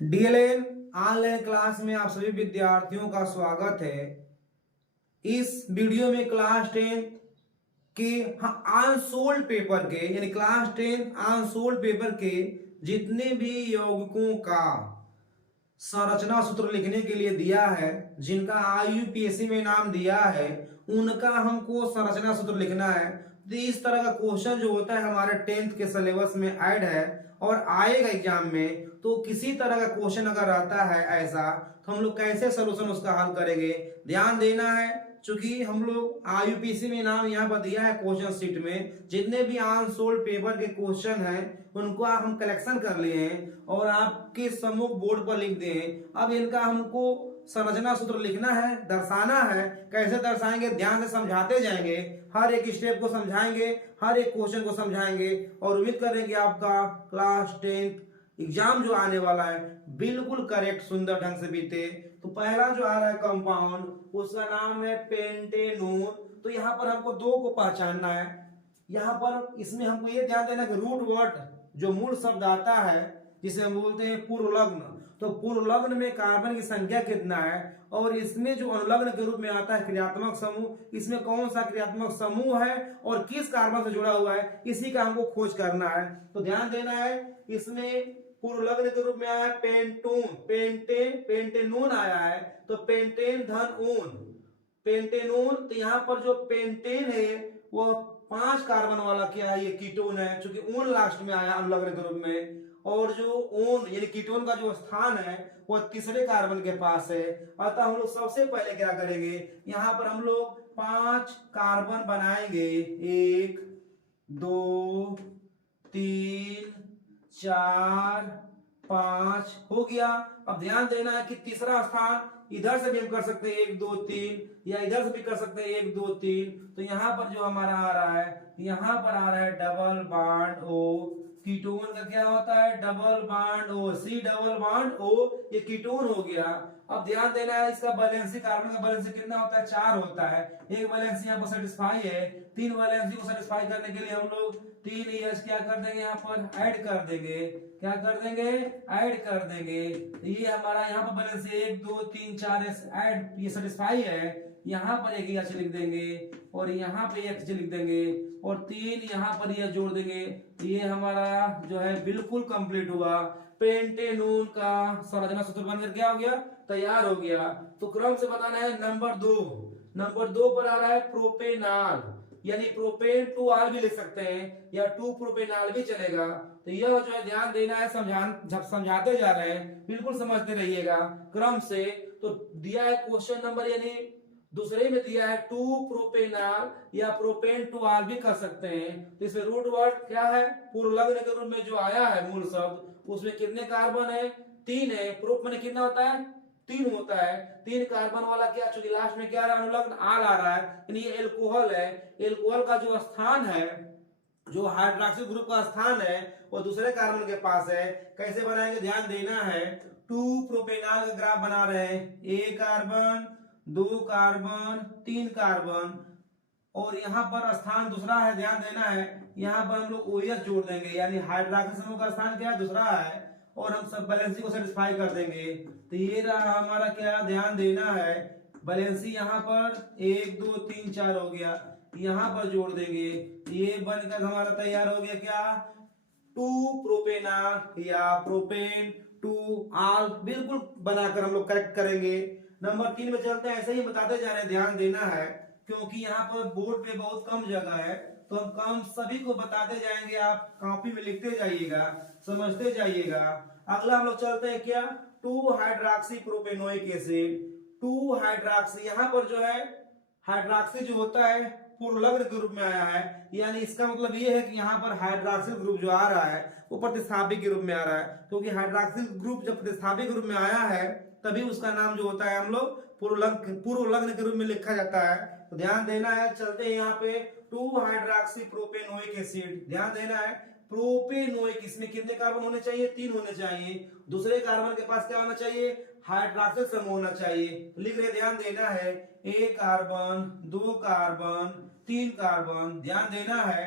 DLN online class में आप सभी विद्यार्थियों का स्वागत है। इस वीडियो में क्लास 10 के अनसोल्ड पेपर के यानी क्लास 10 अनसोल्ड पेपर के जितने भी यौगिकों का संरचना सूत्र लिखने के लिए दिया है, जिनका आईयूपीएससी में नाम दिया है, उनका हमको संरचना सूत्र लिखना है। तो इस तरह का क्वेश्चन जो होता है हमारे 10th के सिलेबस में ऐड है और आएगा एग्जाम में। तो किसी तरह का क्वेश्चन अगर आता है ऐसा, तो हम लोग कैसे सोल्यूशन उसका हल करेंगे, ध्यान देना है। चूंकि हम लोग आईयूपीएससी में नाम यहाँ पर दिया है, क्वेश्चन शीट में जितने भी अनसोल्ड पेपर के क्वेश्चन हैं उनको हम कलेक्शन कर लिए हैं और आपके सम्मुख बोर्ड पर लिख दिए हैं। अब इनका हमको संरचना सूत्र लिखना है, दर्शाना है। कैसे दर्शाएंगे, ध्यान से समझाते जाएंगे, हर एक स्टेप को समझाएंगे, हर एक क्वेश्चन को समझाएंगे और उम्मीद करेंगे आपका क्लास 10 एग्जाम जो आने वाला है बिल्कुल करेक्ट सुंदर ढंग से बीते। तो पहला जो आ रहा है कंपाउंड, उसका नाम है पेंटेनून। तो यहाँ पर हमको दो को पहचानना है। यहाँ पर इसमें हमको ये ध्यान देना कि रूट वर्ड जो मूल शब्द आता है जिसे हम बोलते हैं पूर्व लग्न, तो पूर्व लग्न में कार्बन की संख्या कितना है और इसमें जो अनुलग्न के रूप में आता है क्रियात्मक समूह, इसमें कौन सा क्रियात्मक समूह है और किस कार्बन से जुड़ा हुआ है, इसी का हमको खोज करना है। तो ध्यान देना है, इसमें पूर्व लग्न के रूप में आया है पेंटून, पेंटेनून आया है। तो पेंटेन धन ऊन, पेंटेनून। तो यहाँ पर जो पेंटेन है वो 5 कार्बन वाला क्या है, ये कीटोन है, चूंकि ऊन लास्ट में आया अनुलग्न के रूप में। और जो ऊन यानी कीटोन का जो स्थान है वो तीसरे कार्बन के पास है। अतः हम लोग सबसे पहले क्या करेंगे, यहाँ पर हम लोग 5 कार्बन बनाएंगे, 1 2 3 4 5 हो गया। अब ध्यान देना है कि तीसरा स्थान इधर से भी हम कर सकते हैं 1 2 3, या इधर से भी कर सकते हैं 1 2 3। तो यहाँ पर जो हमारा आ रहा है, यहाँ पर आ रहा है डबल बॉन्ड O। कीटोन का क्या होता है, double bond O, C double bond O, ये कीटोन हो गया। अब ध्यान देना है, इसका वैलेंसी, कार्बन का वैलेंसी कितना होता है, 4 होता है। एक वैलेंसी यहाँ पर सेटिस्फाई है, 3 वैलेंसी को सेटिस्फाई करने के लिए हम लोग 3 EH क्या कर देंगे, यहाँ पर ऐड कर देंगे। क्या कर देंगे, ऐड कर देंगे। ये हमारा यहाँ पर वैलेंसी 1 2 3 4 ऐड, ये सेटिस्फाई है। यहाँ पर एक EH लिख देंगे और यहाँ पे एक लिख देंगे और 3 यहाँ पर यह जोड़ देंगे। ये हमारा जो है बिल्कुल कंप्लीट हुआ। पेंटेनून का संरचना सूत्र बनकर क्या हो गया, तैयार हो गया। तो क्रम से बताना है। नंबर 2 पर आ रहा है प्रोपेनॉल, यानी प्रोपेन टू आल भी लिख सकते हैं या 2 प्रोपेनॉल भी चलेगा। तो यह जो है ध्यान देना है, समझाते जा रहे हैं, बिल्कुल समझते रहिएगा क्रम से। तो दिया है क्वेश्चन नंबर, यानी दूसरे में दिया है 2 प्रोपेनॉल या प्रोपेन टू आल भी कर सकते हैं। तो इसमें रूट वर्ड क्या है, पूर्व लग्न के रूप में जो आया है मूल शब्द, उसमें कितने कार्बन है, 3 है। प्रोप में कितना होता है, 3 होता है। 3 कार्बन वाला क्या, चूंकि लास्ट में क्या आ रहा है, अनुलग्न आल आ रहा है, यानी ये एल्कोहल है। एल्कोहल का जो स्थान है, जो हाइड्रोक्सिल ग्रुप का स्थान है, वो दूसरे कार्बन के पास है। कैसे बनाएंगे, ध्यान देना है। 2 प्रोपेनॉल का ग्राफ बना रहे हैं, 1 कार्बन 2 कार्बन 3 कार्बन और यहाँ पर स्थान दूसरा है, ध्यान देना है। यहाँ पर हम लोग OH जोड़ देंगे, यानी हाइड्रोक्सिल समूह का स्थान क्या है, दूसरा है, और हम सब बैलेंसी को सेटिस्फाई कर देंगे। तो ये रहा हमारा क्या, ध्यान देना है, बैलेंसी यहाँ पर 1 2 3 4 हो गया, यहाँ पर जोड़ देंगे। ये बनकर हमारा तैयार हो गया क्या, 2 प्रोपेनॉल या प्रोपेन टू आल, बिल्कुल बनाकर हम लोग करेक्ट करेंगे। नंबर 3 में चलते हैं, ऐसे ही बताते जा रहे हैं, ध्यान देना है, क्योंकि यहाँ पर बोर्ड पे बहुत कम जगह है तो हम कम सभी को बताते जाएंगे, आप कॉपी में लिखते जाइएगा, समझते जाइएगा। अगला हम लोग चलते हैं क्या, 2 हाइड्रोक्सी प्रोपेनोइक एसिड। 2 हाइड्रोक्सी, यहाँ पर जो है हाइड्रोक्सी जो होता है पूर्व लग्न के रूप में आया है, यानी इसका मतलब ये है कि यहाँ पर हाइड्रोक्सिल ग्रुप जो आ रहा है वो प्रतिस्थापी के रूप में आ रहा है, क्योंकि हाइड्रोक्सिल ग्रुप जब प्रतिस्थापी के रूप में आया है तभी उसका नाम जो होता है हम लोग पूर्व लग्न के रूप में लिखा जाता है। तो ध्यान देना है, चलते हैं यहाँ पे 2 हाइड्रोक्सी प्रोपेनोइक एसिड। ध्यान देना है, प्रोपेनोइक, इसमें कितने कार्बन होने चाहिए, 3 होने चाहिए। दूसरे कार्बन के पास क्या होना चाहिए, हाइड्रोक्सिल समूह होना चाहिए। लिख रहे, ध्यान देना है, 1 कार्बन 2 कार्बन 3 कार्बन। ध्यान देना है,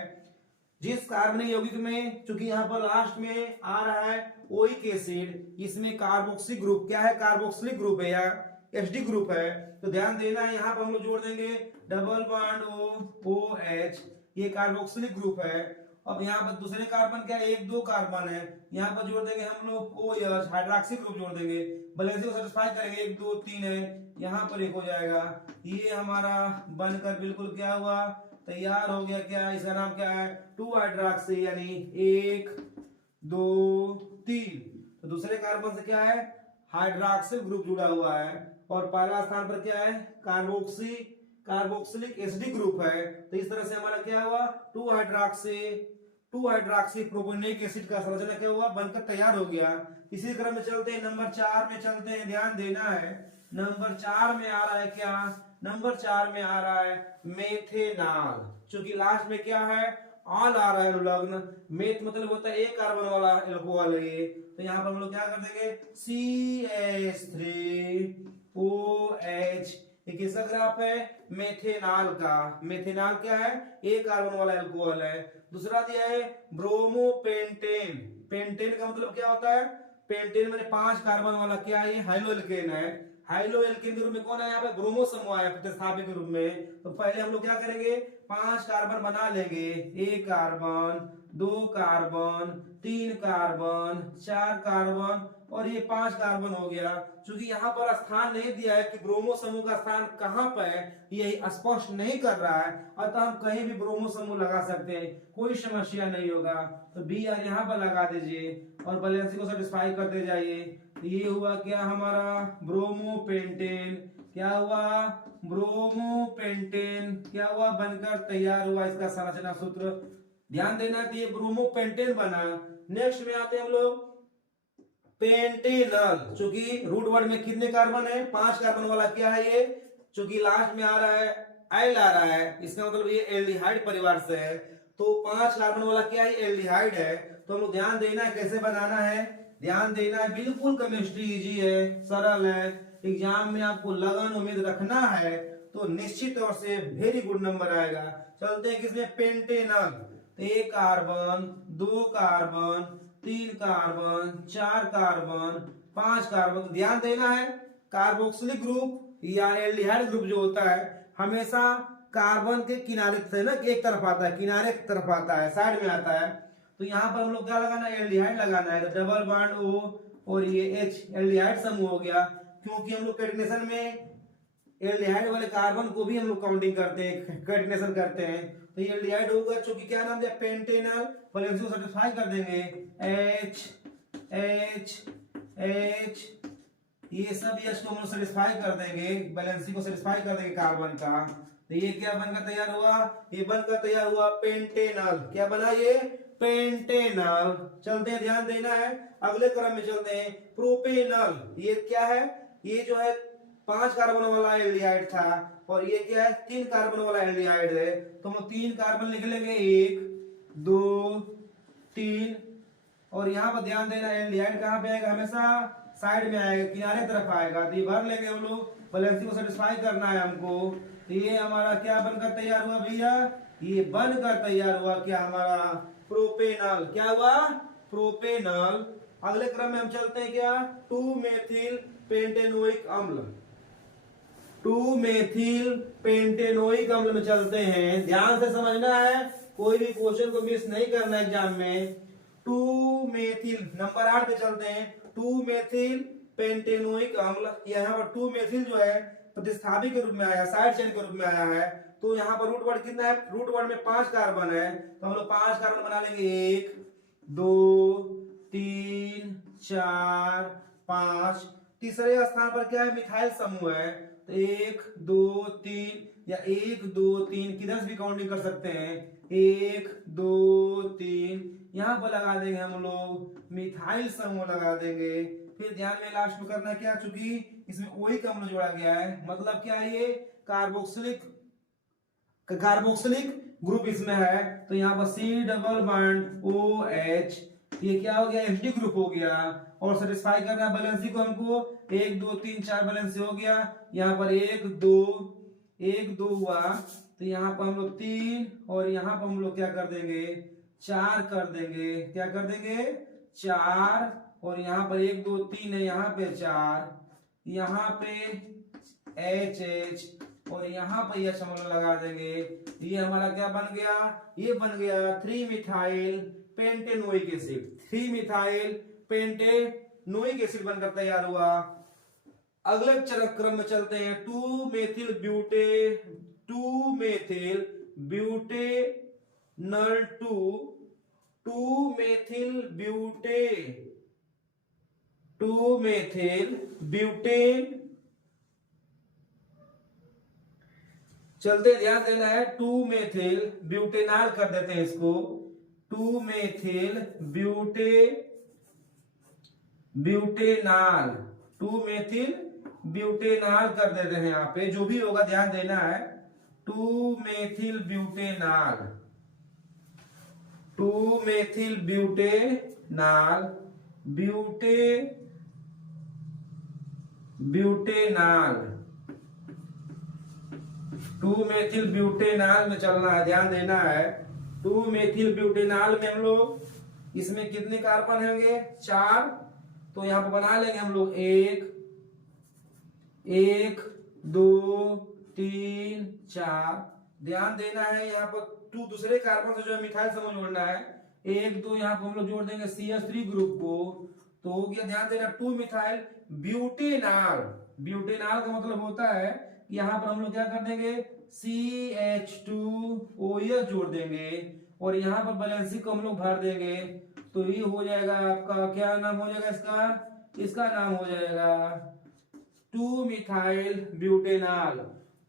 जिस कार्बनिक यौगिक में, चूंकि यहाँ पर लास्ट में आ रहा है ओइक एसिड, इसमें कार्बोक्सिलिक ग्रुप क्या है, कार्बोक्सिलिक ग्रुप है या एचडी ग्रुप है, तो ध्यान देना है यहाँ पर हम लोग जोड़ देंगे डबल बॉन्ड ओ OH, ये कार्बोक्सिलिक ग्रुप है। अब यहाँ पर दूसरे कार्बन क्या है, 1 2 कार्बन है, यहाँ पर जोड़ देंगे हम लोग OH, हाइड्रोक्सी ग्रुप जोड़ देंगे, बैलेंस को सेटिस्फाई करेंगे, 1 2 3 है, यहाँ पर एक हो जाएगा, ये हमारा बनकर बिल्कुल क्या हुआ, तैयार हो गया। क्या इसका नाम क्या है, 2 हाइड्रोक्सी, यानी 1 2 3। तो दूसरे कार्बन से क्या है, हाइड्रोक्सिल ग्रुप जुड़ा हुआ है, और पहला स्थान पर क्या है, कार्बोक्सिलिक एसिडिक ग्रुप है। तो इस तरह से हमारा क्या हुआ, 2 हाइड्रोक्सी प्रोपेनोइक एसिड का संरचना क्या हुआ, बनकर तैयार हो गया। इसी क्रम में चलते हैं, नंबर 4 में चलते हैं, ध्यान देना है। नंबर 4 में आ रहा है क्या, नंबर 4 में आ रहा है मेथेनॉल। चूंकि लास्ट में क्या है, ऑल आ रहा है अनुलग्न, मेथ मतलब होता है एक कार्बन वाला अल्कोहल है ये, तो यहाँ पर हम लोग क्या कर देंगे CH3OH, ये किसका ग्राफ है, मेथेनॉल का। मेथेनॉल क्या है, एक कार्बन वाला अल्कोहल है। दूसरा दिया है ब्रोमोपेंटेन, पेंटेन का मतलब क्या होता है, पेंटेन माने 5 कार्बन वाला क्या है, ये हाइलोएल्केन है। हाइलोएल्केन के रूप में कौन है, यहाँ पे ब्रोमो समूह आया प्रतिस्थापित के रूप में। तो पहले हम लोग क्या करेंगे, 5 कार्बन बना लेंगे, 1 कार्बन 2 कार्बन 3 कार्बन 4 कार्बन और ये 5 कार्बन हो गया। चूंकि यहाँ पर स्थान नहीं दिया है कि ब्रोमो समूह का स्थान कहाँ पर है, ये स्पष्ट नहीं कर रहा है, अतः हम कहीं भी ब्रोमो समूह लगा सकते हैं, कोई समस्या नहीं होगा। तो बी आर यहाँ पर लगा दीजिए और बैलेंस को सेटिस्फाई करते जाइए। ये हुआ क्या हमारा ब्रोमोपेंटेन, क्या हुआ ब्रोमोपेंटेन, क्या हुआ बनकर तैयार हुआ इसका संरचना सूत्र। ध्यान देना कि ये ब्रोमोपेंटेन बना। नेक्स्ट में आते हैं हम लोग पेंटेनॉल, चूंकि रूट वर्ड में कितने कार्बन है, 5 कार्बन वाला क्या है ये, चूंकि लास्ट में आ रहा है एल आ रहा है, इसका मतलब ये एल्डिहाइड परिवार से है, तो 5 कार्बन वाला क्या है, एल्डिहाइड है। तो हम लोग ध्यान देना है कैसे बनाना है, ध्यान देना है, बिल्कुल केमिस्ट्री इजी है, सरल है। एग्जाम में आपको लगन उम्मीद रखना है तो निश्चित तौर से वेरी गुड नंबर आएगा। चलते हैं किसमें, pentanol, 1 carbon 2 carbon 3 carbon 4 carbon 5 carbon. ध्यान देना है कार्बोक्सिलिक ग्रुप या एल्डिहाइड ग्रुप जो होता है हमेशा कार्बन के किनारे से ना एक तरफ आता है, किनारे की तरफ आता है, साइड में आता है। तो यहाँ पर हम लोग क्या लगाना है, एल्डिहाइड लगाना है, तो डबल बॉन्ड O और ये H, एल्डिहाइड समूह हो गया। क्योंकि हम लोग कैटिनेशन में एल्डिहाइड वाले कार्बन को भी हम लोग काउंटिंग करते हैं, कैटिनेशन करते हैं, तो ये एल्डिहाइड होगा। चूंकि क्या नाम दिया, पेंटेनॉल, बैलेंस को सेटिस्फाई कर देंगे, H H H, ये सब H को हम लोग सेटिस्फाई कर देंगे, बैलेंस को सेटिस्फाई कर देंगे कार्बन का। तो ये क्या बनकर तैयार हुआ, ये बनकर तैयार हुआ पेंटेनॉल। क्या बना ये, पेंटेनॉल। चलते हैं, ध्यान देना है, अगले क्रम में चलते हैं प्रोपेनॉल। ये क्या है, ये जो है 5 कार्बन वाला एल्डिहाइड था और ये क्या है 3 कार्बन वाला एल्डिहाइड है। तो हम 3 कार्बन लिख लेंगे, 1 2 3, और यहाँ पर ध्यान देना एल्डिहाइड कहाँ पे आएगा, हमेशा साइड में आएगा, किनारे तरफ आएगा। तो ये भर लेंगे हम लोग, बैलेंस को सेटिस्फाई करना है हमको। तो ये हमारा क्या बनकर तैयार हुआ भैया, ये बनकर तैयार हुआ क्या हमारा प्रोपेनॉल। क्या हुआ, प्रोपेनॉल। अगले क्रम में हम चलते हैं क्या, 2 मेथिल पेंटेनोइक अम्ल, 2 मेथिल पेंटेनोइक अम्ल में चलते हैं। ध्यान से समझना है, कोई भी क्वेश्चन को मिस नहीं करना एग्जाम में। 2 मेथिल, नंबर 8 पे चलते हैं, 2 मेथिल पेंटेनोइक अम्ल। यहाँ पर 2 मेथिल जो है प्रतिस्थापी के रूप में आया, साइड चेन के रूप में आया है। तो यहाँ पर रूट वर्ड कितना है, रूट वर्ड में 5 कार्बन है, तो हम लोग 5 कार्बन बना लेंगे, 1 2 3 4 5। तीसरे स्थान पर क्या है, मिथाइल समूह है, तो 1 2 3 या 1 2 3 किधर से भी काउंटिंग कर सकते हैं, 1 2 3 यहाँ पर लगा देंगे हम लोग, मिथाइल समूह लगा देंगे। फिर ध्यान में लास्ट में करना क्या, चूंकि इसमें ओइक अम्ल जोड़ा गया है, मतलब क्या है, ये कार्बोक्सिलिक ग्रुप इसमें है, तो यहाँ पर C डबल बॉन्ड OH, ये क्या हो गया, HD ग्रुप हो गया। और सेटिस्फाई करना है बैलेंसी को हमको, 1 2 3 4 बैलेंस हो गया। यहाँ पर 1 2 हुआ, तो यहाँ पर हम लोग 3 और यहाँ पर हम लोग क्या कर देंगे 4 कर देंगे, क्या कर देंगे 4, और यहाँ पर 1 2 3 है, यहाँ पे 4, यहाँ पे HH, और यहाँ पर यह हम लोग लगा देंगे। ये हमारा क्या बन गया, ये बन गया 3 methyl pentanoic acid, 3 methyl pentanoic acid बनकर तैयार हुआ। अगले क्रम में चलते हैं, 2 मेथिल ब्यूटेनल 2 मेथिल ब्यूटेन, चलते ध्यान देना है, 2 मेथिल ब्यूटेनाल कर देते हैं इसको, 2 मेथिल ब्यूटेनाल, 2 मेथिल ब्यूटेनाल कर देते हैं। यहाँ पे जो भी होगा ध्यान देना है, 2 methyl butanal, 2 methyl butanal, butanal 2 methyl butanal में चलना है, ध्यान देना है। 2 मेथिल ब्यूटेनाल में हम लोग, इसमें कितने कार्बन होंगे 4, तो यहां पर बना लेंगे हम लोग 1 2 3 4। ध्यान देना है यहाँ पर 2 दूसरे कार्बन से जो है मिथाइल समूह जोड़ना है, 1 2 यहाँ पर हम लोग जोड़ देंगे CH3 ग्रुप को, तो हो गया। ध्यान देना 2 मिथाइल ब्यूटेनाल, ब्यूटेनाल का मतलब होता है कि यहाँ पर हम लोग क्या कर देंगे CH2OH जोड़ देंगे, और यहाँ पर बैलेंसी को हम लोग भर देंगे, तो ये हो जाएगा आपका, क्या नाम हो जाएगा इसका नाम हो जाएगा 2 मिथाइल ब्यूटेनाल,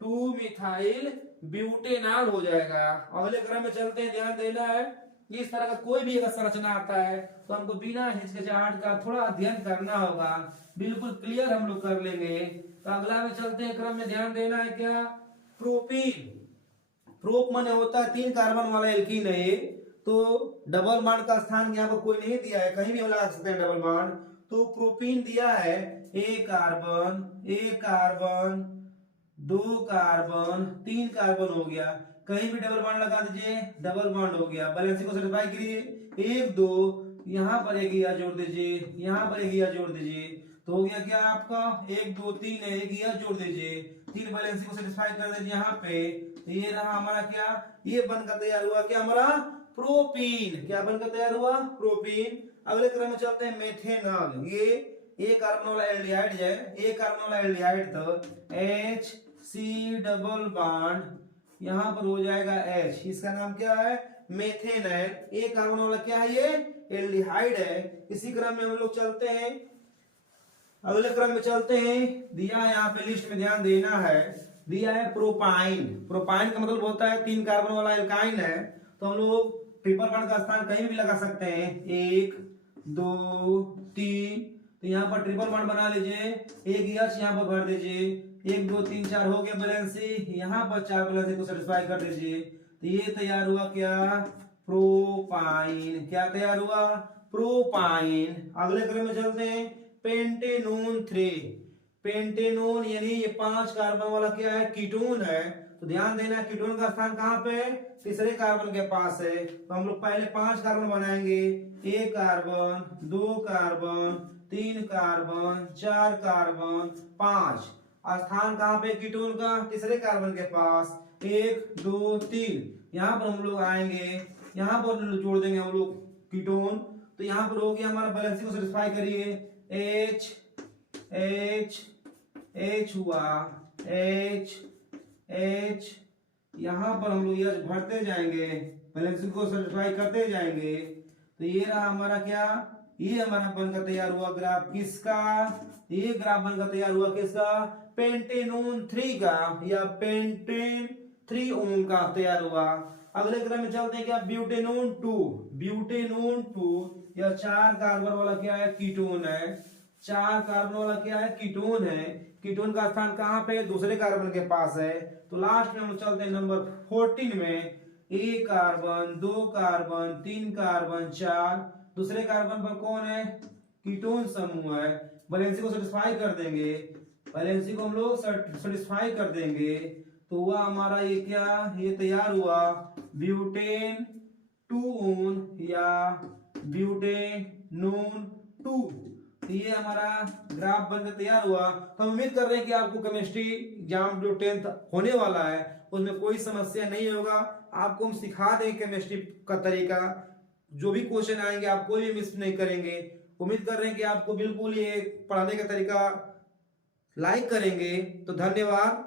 2 मिथाइल ब्यूटेनाल हो जाएगा। अगले क्रम में चलते हैं, ध्यान देना है, इस तरह का कोई भी अगर संरचना आता है तो हमको बिना हिचकिचाहट का थोड़ा अध्ययन करना होगा, बिल्कुल क्लियर हम लोग कर लेंगे। तो अगला में चलते हैं क्रम में, ध्यान देना है क्या, प्रोपीन, प्रोप माने होता है 3 कार्बन वाला एल्कीन है ये, तो डबल बॉन्ड का स्थान यहाँ पर कोई नहीं दिया है, कहीं भी हम लगा सकते हैं डबल बॉन्ड, तो प्रोपीन दिया है, एक कार्बन 2 कार्बन 3 कार्बन हो गया, कहीं भी डबल बॉन्ड लगा दीजिए, डबल बॉन्ड हो गया। बैलेंसी को सेटिस्फाई करिए, 1 2 यहाँ पर एक या जोड़ दीजिए, यहाँ पर एक या जोड़ दीजिए, तो हो गया क्या आपका 1 2 3 है, एक या जोड़ दीजिए, 3 बैलेंसी को सेटिस्फाई कर दीजिए यहाँ पे, ये रहा हमारा क्या, ये बनकर तैयार हुआ क्या हमारा प्रोपीन, क्या बनकर तैयार हुआ प्रोपीन। अगले क्रम में चलते हैं मेथेनॉल, ये एक कार्बन वाला एल्डिहाइड है, एक कार्बन वाला एल्डिहाइड, तो HC डबल बॉन्ड यहाँ पर हो जाएगा H, इसका नाम क्या है मेथेनॉल, एक कार्बन वाला क्या है ये एल्डिहाइड है। इसी क्रम में हम लोग चलते हैं, अगले क्रम में चलते हैं, दिया है यहाँ पे लिस्ट में, ध्यान देना है, दिया है प्रोपाइन, प्रोपाइन का मतलब होता है 3 कार्बन वाला एल्काइन है, तो हम लोग ट्रिपल बॉन्ड का स्थान कहीं भी लगा सकते हैं, 1 2 3, तो यहाँ पर ट्रिपल बॉन्ड बना लीजिए, एक H यहाँ पर भर दीजिए, 1 2 3 4 हो गया बैलेंसी, यहाँ पर 4 बैलेंसी को सेटिस्फाई कर दीजिए, तो ये तैयार हुआ क्या प्रोपाइन, क्या तैयार हुआ प्रोपाइन। अगले क्रम में चलते हैं, पेंटेनोन 3, पेंटेनोन यानी ये 5 कार्बन वाला क्या है कीटोन है, तो ध्यान देना कीटोन का स्थान कहाँ पे तीसरे कार्बन के पास है, तो हम लोग पहले 5 कार्बन बनाएंगे, 1 कार्बन 2 कार्बन 3 कार्बन 4 कार्बन 5, स्थान कहाँ पे कीटोन का तीसरे कार्बन के पास, 1 2 3, यहाँ पर हम लोग आएंगे, यहाँ पर जोड़ देंगे हम लोग कीटोन, तो यहाँ पर हो गया हमारा बैलेंसी को सेटिस्फाई करिए, H H H हुआ H H, यहाँ पर हम लोग H भरते जाएंगे, बैलेंसी को सेटिस्फाई करते जाएंगे, तो ये रहा हमारा क्या, ये हमारा बनकर तैयार हुआ ग्राफ किसका, ये ग्राफ बनकर तैयार हुआ किसका पेंटेनोन 3 का, या पेंटेन 3 ओन का तैयार हुआ। अगले क्रम में चलते हैं क्या ब्यूटेनोन 2, ब्यूटेनोन 2 यह 4 कार्बन वाला क्या है कीटोन है, 4 कार्बन वाला क्या है कीटोन है, कीटोन का स्थान कहाँ पे दूसरे कार्बन के पास है, तो लास्ट में हम चलते हैं नंबर 14 में, 1 कार्बन 2 कार्बन 3 कार्बन 4, दूसरे कार्बन पर कौन है कीटोन समूह है, बैलेंसी को सेटिस्फाई कर देंगे, बैलेंसी को हम लोग सेटिस्फाई कर देंगे, तो हुआ हमारा ये क्या, ये तैयार हुआ ब्यूटेन 2 या ब्यूटेनोन 2। ये हमारा ग्राफ बनकर तैयार हुआ। तो हम उम्मीद कर रहे हैं कि आपको केमिस्ट्री एग्जाम जो 10th होने वाला है उसमें कोई समस्या नहीं होगा। आपको हम सिखा देंगे केमिस्ट्री का तरीका, जो भी क्वेश्चन आएंगे आप कोई भी मिस नहीं करेंगे। उम्मीद कर रहे हैं कि आपको बिल्कुल ये पढ़ाने का तरीका लाइक करेंगे। तो धन्यवाद।